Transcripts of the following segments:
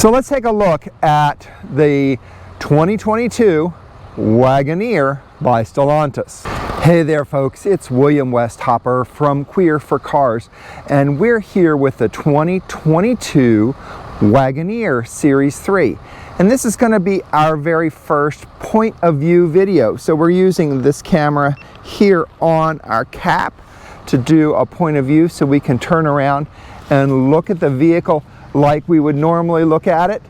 So let's take a look at the 2022 Wagoneer by Stellantis. Hey there folks, it's William Westhopper from Queer4Cars, and we're here with the 2022 Wagoneer Series III. And this is going to be our very first point of view video. So we're using this camera here on our cap to do a point of view so we can turn around and look at the vehicle like we would normally look at it.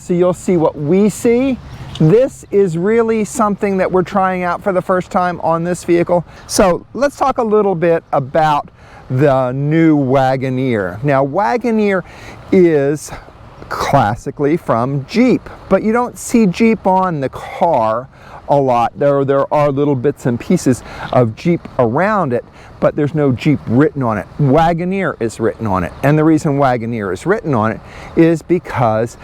So you'll see what we see. This is really something that we're trying out for the first time on this vehicle. So let's talk a little bit about the new Wagoneer. Now, Wagoneer is classically from Jeep, but you don't see Jeep on the car a lot. There are little bits and pieces of Jeep around it, but there's no Jeep written on it. Wagoneer is written on it, and the reason Wagoneer is written on it is because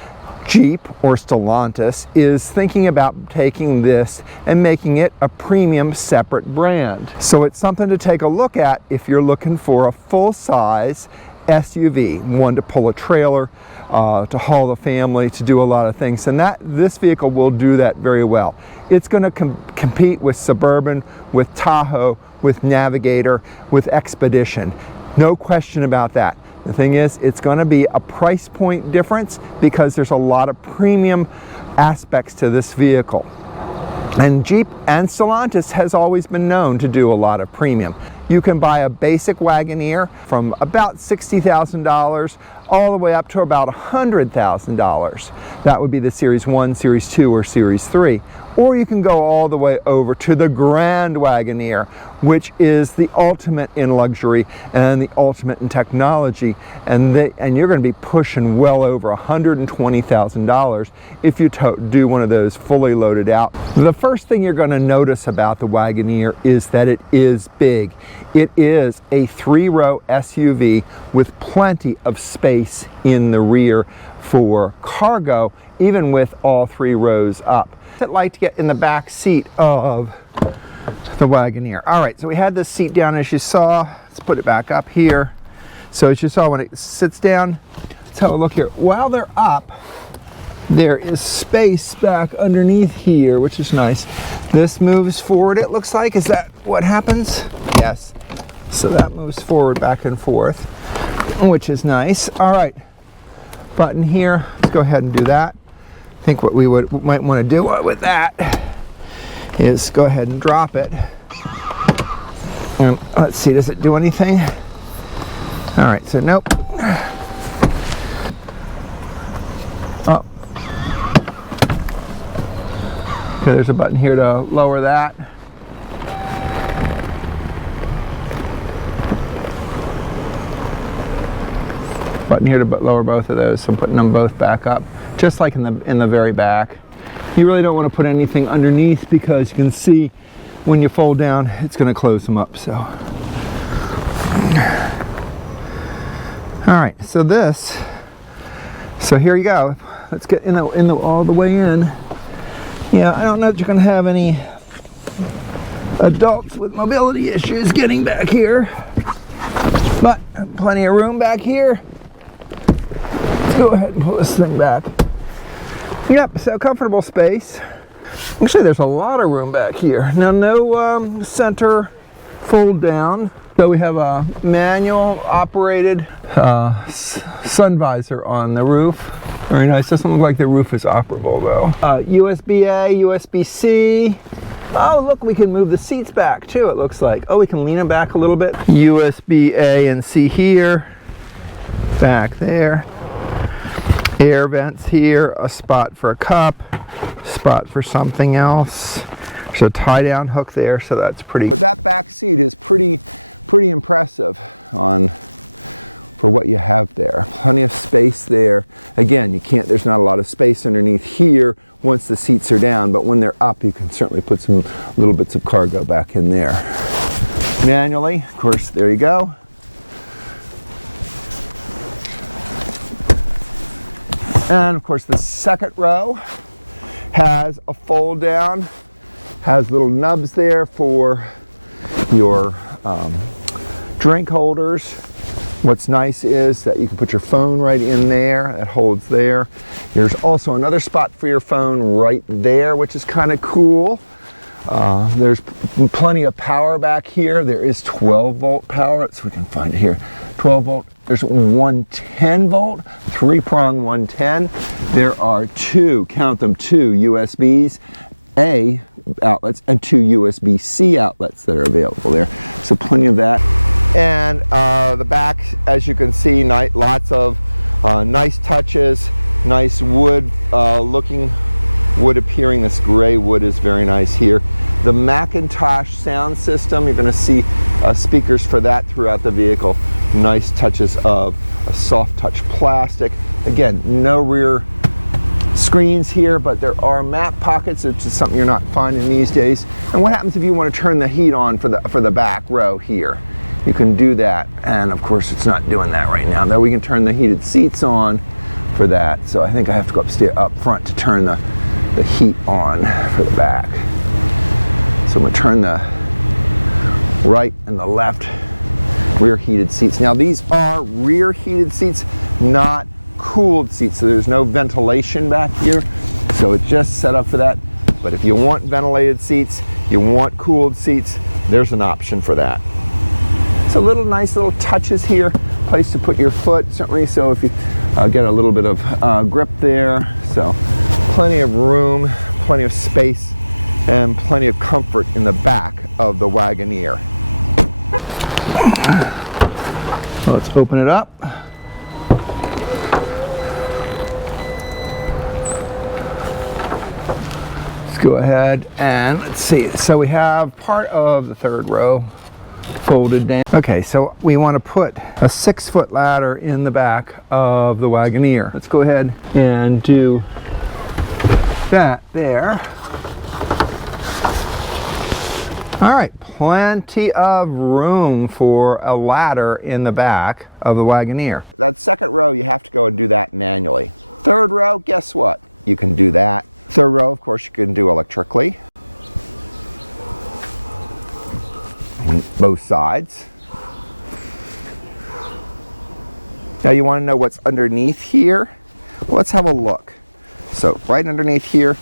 Jeep, or Stellantis, is thinking about taking this and making it a premium separate brand. So it's something to take a look at if you're looking for a full-size SUV, one to pull a trailer, to haul the family, to do a lot of things, and this vehicle will do that very well. It's going to compete with Suburban, with Tahoe, with Navigator, with Expedition. No question about that. The thing is, it's going to be a price point difference because there's a lot of premium aspects to this vehicle. And Jeep and Stellantis has always been known to do a lot of premium. You can buy a basic Wagoneer from about $60,000 all the way up to about $100,000. That would be the Series 1, Series 2, or Series 3. Or you can go all the way over to the Grand Wagoneer, which is the ultimate in luxury and the ultimate in technology. And you're going to be pushing well over $120,000 if you do one of those fully loaded out. The first thing you're going to notice about the Wagoneer is that it is big. It is a 3-row SUV with plenty of space in the rear for cargo, even with all 3 rows up. I'd like to get in the back seat of the Wagoneer. All right, so we had this seat down as you saw. Let's put it back up here. So as you saw when it sits down, let's have a look here. While they're up, there is space back underneath here, which is nice. This moves forward, it looks like. Is that what happens? Yes. So that moves forward, back and forth, which is nice. All right, button here. Let's go ahead and do that. I think what we might want to do with that is go ahead and drop it. And let's see, does it do anything? All right, so nope. Oh. Okay, there's a button here to lower that. Button here to lower both of those, so I'm putting them both back up, just like in the very back. You really don't want to put anything underneath because you can see when you fold down, it's going to close them up. So, all right, so here you go. Let's get in the all the way in. Yeah, I don't know if you're going to have any adults with mobility issues getting back here, but plenty of room back here. Go ahead and pull this thing back. Yep, so comfortable space. Actually, there's a lot of room back here. Now, no center fold down. So we have a manual operated sun visor on the roof. Very nice. Doesn't look like the roof is operable though. USB-A, USB-C. Oh, look, we can move the seats back too, it looks like. Oh, we can lean them back a little bit. USB-A and C here. Back there. Air vents here, a spot for a cup, spot for something else. There's a tie-down hook there, so that's pretty. But that back seat is pretty impressive for what you have there. Plenty of space there. Again, there's not a lot of space underneath here once the seats are down, but when they're up, you can certainly put some little bits of cargo back in there. Manually, of course, there you go. And of course the second row has a fold down, has little nubs there for your drink holders, What's nice is that you can put your phone right in there. It holds there. There's also another spot for your phone right there, which is kind of cool. There's plenty of power back here. There is 12 volt power, so we can find it here. 12 volt. There's 110 volt, 3-prong 110. There are two, count them, two USB-A outlets and two USB-C outlets that are available there. So plenty of that. And the back, as you can see, lots of nice touches, nice wood looking, wood appearing. This gray wood is very nice here. The Macintosh sound system, you're going to see speakers for that throughout the vehicle. Nice touches of a soft touch plastic. Again, no rear screens here, but there are map pockets, which is something you're not finding these days. And what happens if you want to turn the heat on for the back row here? You can do that, and of course it's not doing that right now. Though we can turn the heated seats on for that. So I think I have to go up front to turn the heat on for the back. So I'm going to turn the right and the left rear heated seats. Now these are rear heated seats, not cooled seats, so there's no ventilation back here. So it's just set up for that. But if you want ventilated seats, you want cooled seats, there's an option for that. So nice little touches here, place to put your foot, certainly, so if you get a little bit of grip there. So plenty of room, plenty of space, and plenty of comfort in the back of the Wagoneer. Let's open it up. Let's go ahead and let's see. So we have part of the third row folded down. Okay, so we want to put a 6-foot ladder in the back of the Wagoneer. Let's go ahead and do that there. All right, plenty of room for a ladder in the back of the Wagoneer. That second row, you have to go and do that manually. Third row, guess what? You can do that. Third row, of course, you can do electrically. Both sides. Now you want to know what's underneath here? Well, let's have a look. So right underneath here,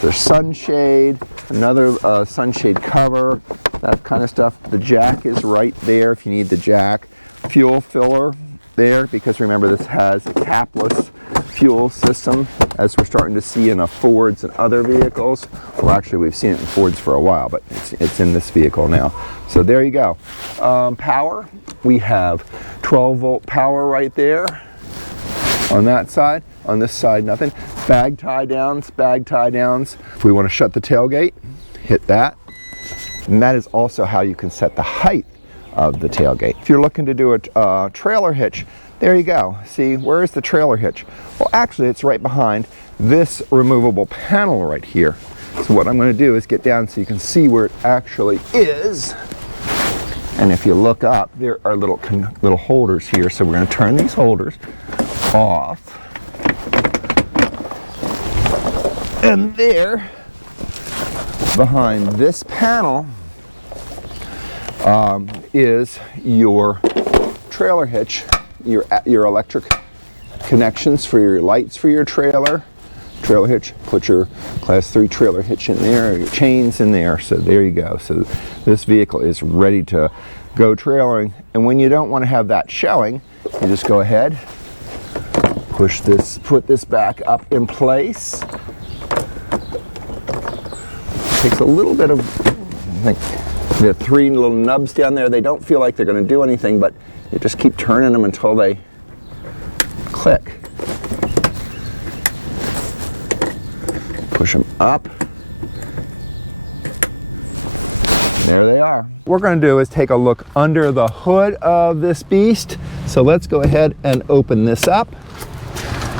there's sunshade, another sunshade cover, that kind of stuff. The jack is right there if you need the jack. Fuel filler there, because remember this has a capless fuel system, as we're starting to see in Fords and other vehicles. Well, actually we've seen it in Fords for a while, but it's in this vehicle now. So there you go. Power, we have 12 volt power right there on that side. On this side, nothing. Bag tie downs, bag tie downs. If we want to shut the tailgate, hit that. And that is also how you can set the height of the tailgate. If you're looking to do a trailer hitch, there you go. See, where is the trailer hitch? Well, actually, it's right behind this removable panel right here. So what I'm going to do is get down so you can see where it actually is. And if you look up, there are little holders here. So we're going to turn these holders off. And there, behind this panel, is your trailer hitch, your electric connections for your lights for your trailer hitch. Put your class 3 trailer hitch in there, your chains in there. So there you go. So this vehicle is ready to go trailering. And when you don't want to have that showing, you just go ahead, put this back up in place. Takes a little bit of, I think, the 3 little nubs down there, they don't feel like they're going to do anything, but you just keep turning them until they click. Push them up. There they are. What we're going to do is take a look under the hood of this beast. So let's go ahead and open this up.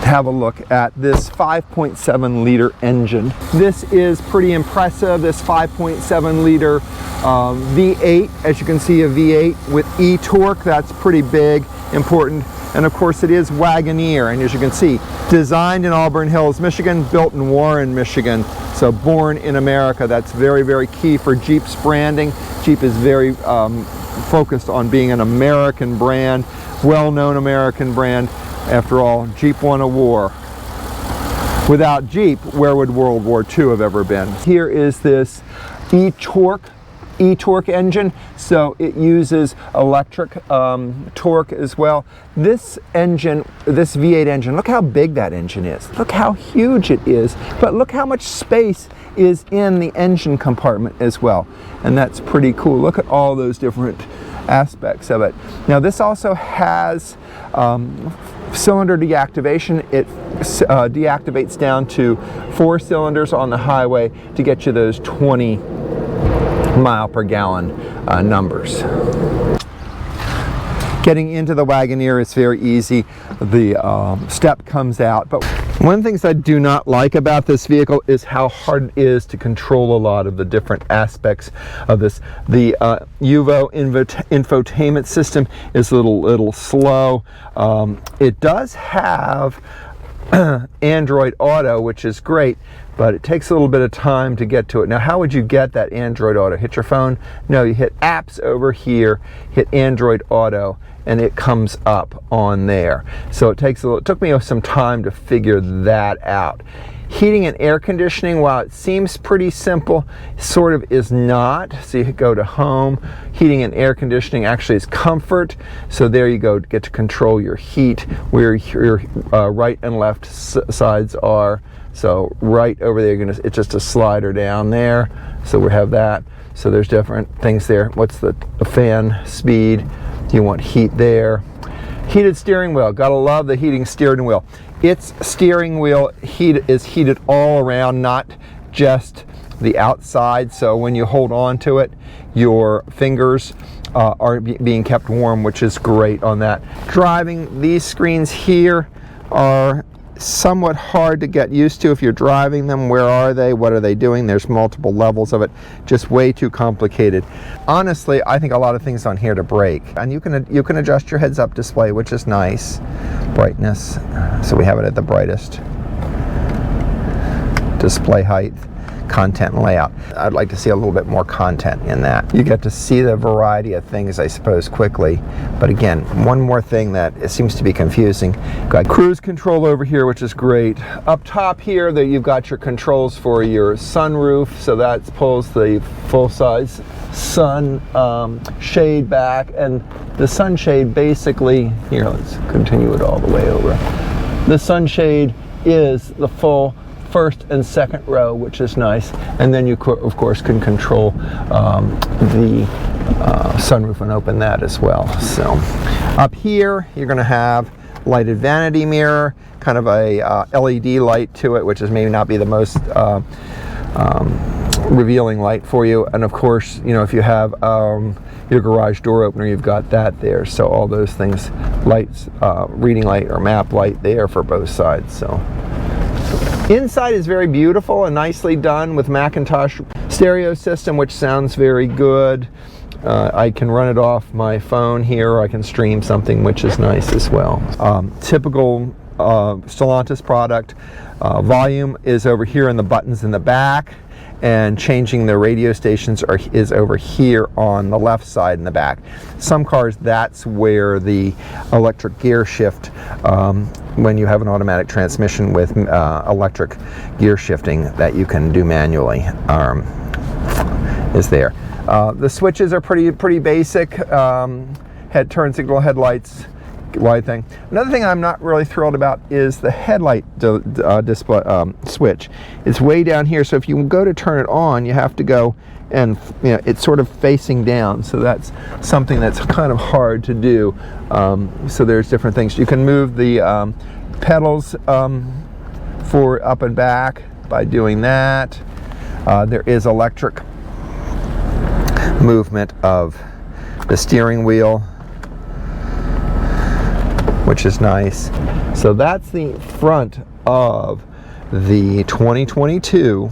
Have a look at this 5.7 liter engine. This is pretty impressive, this 5.7 liter V8. As you can see, a V8 with e-torque. That's pretty big, important. And of course it is Wagoneer, and as you can see, designed in Auburn Hills, Michigan, built in Warren, Michigan. So born in America. That's very, very key for Jeep's branding. Jeep is very focused on being an American brand. well-known American brand. After all, Jeep won a war. Without Jeep, where would World War II have ever been? Here is this e-torque engine, so it uses electric torque as well. This engine, this V8 engine, look how big that engine is. Look how huge it is, but look how much space is in the engine compartment as well. And that's pretty cool. Look at all those different aspects of it. Now this also has cylinder deactivation. It deactivates down to 4 cylinders on the highway to get you those 20 mile per gallon numbers. Getting into the Wagoneer is very easy. The step comes out, but one of the things I do not like about this vehicle is how hard it is to control a lot of the different aspects of this. The UVO infotainment system is a little slow. It does have Android Auto, which is great, but it takes a little bit of time to get to it. Now, how would you get that Android Auto? Hit your phone? No, you hit apps over here, hit Android Auto, and it comes up on there. So it took me some time to figure that out. Heating and air conditioning, while it seems pretty simple, sort of is not. So you go to home. Heating and air conditioning actually is comfort. So there you go, get to control your heat, where your right and left sides are. So right over there, it's just a slider down there. So we have that. So there's different things there. What's the fan speed? You want heat there. Heated steering wheel. Gotta love the heating steering wheel. Its steering wheel is heated all around, not just the outside. So when you hold on to it, your fingers are being kept warm, which is great on that. Driving, these screens here are somewhat hard to get used to if you're driving them. Where are they? What are they doing? There's multiple levels of it. Just way too complicated. Honestly, I think a lot of things on here to break. And you can adjust your heads-up display, which is nice. Brightness, so we have it at the brightest. Display height, content and layout. I'd like to see a little bit more content in that. You get to see the variety of things, I suppose, quickly. But again, one more thing that it seems to be confusing. Got cruise control over here, which is great. Up top here, you've got your controls for your sunroof. So that pulls the full-size sun shade back. And the sunshade basically, here, let's continue it all the way over. The sunshade is the full first and second row, which is nice, and then you of course can control the sunroof and open that as well. So up here you're going to have lighted vanity mirror, kind of a LED light to it, which is maybe not be the most revealing light for you. And of course, you know, if you have your garage door opener, you've got that there. So all those things, lights, reading light or map light there for both sides. So inside is very beautiful and nicely done with Macintosh stereo system, which sounds very good. I can run it off my phone here, or I can stream something, which is nice as well. Typical Stellantis product. Volume is over here in the buttons in the back, and changing the radio stations is over here on the left side in the back. Some cars, that's where the electric gear shift, when you have an automatic transmission with electric gear shifting that you can do manually, is there. The switches are pretty basic. Head turn signal, headlights, light thing. Another thing I'm not really thrilled about is the headlight display switch. It's way down here, so if you go to turn it on, you have to go and, you know, it's sort of facing down, so that's something that's kind of hard to do. So there's different things. You can move the pedals for up and back by doing that. There is electric movement of the steering wheel, which is nice. So that's the front of the 2022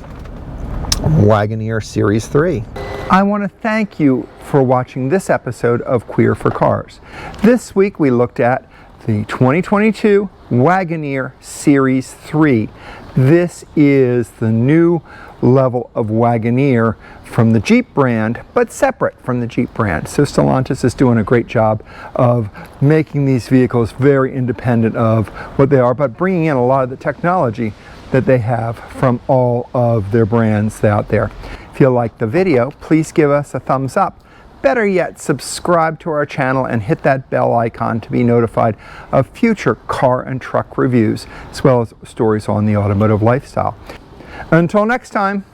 Wagoneer Series III. I want to thank you for watching this episode of Queer4Cars. This week we looked at the 2022 Wagoneer Series III. This is the new level of Wagoneer from the Jeep brand, but separate from the Jeep brand. So Stellantis is doing a great job of making these vehicles very independent of what they are, but bringing in a lot of the technology that they have from all of their brands out there. If you like the video, please give us a thumbs up. Better yet, subscribe to our channel and hit that bell icon to be notified of future car and truck reviews, as well as stories on the automotive lifestyle. Until next time.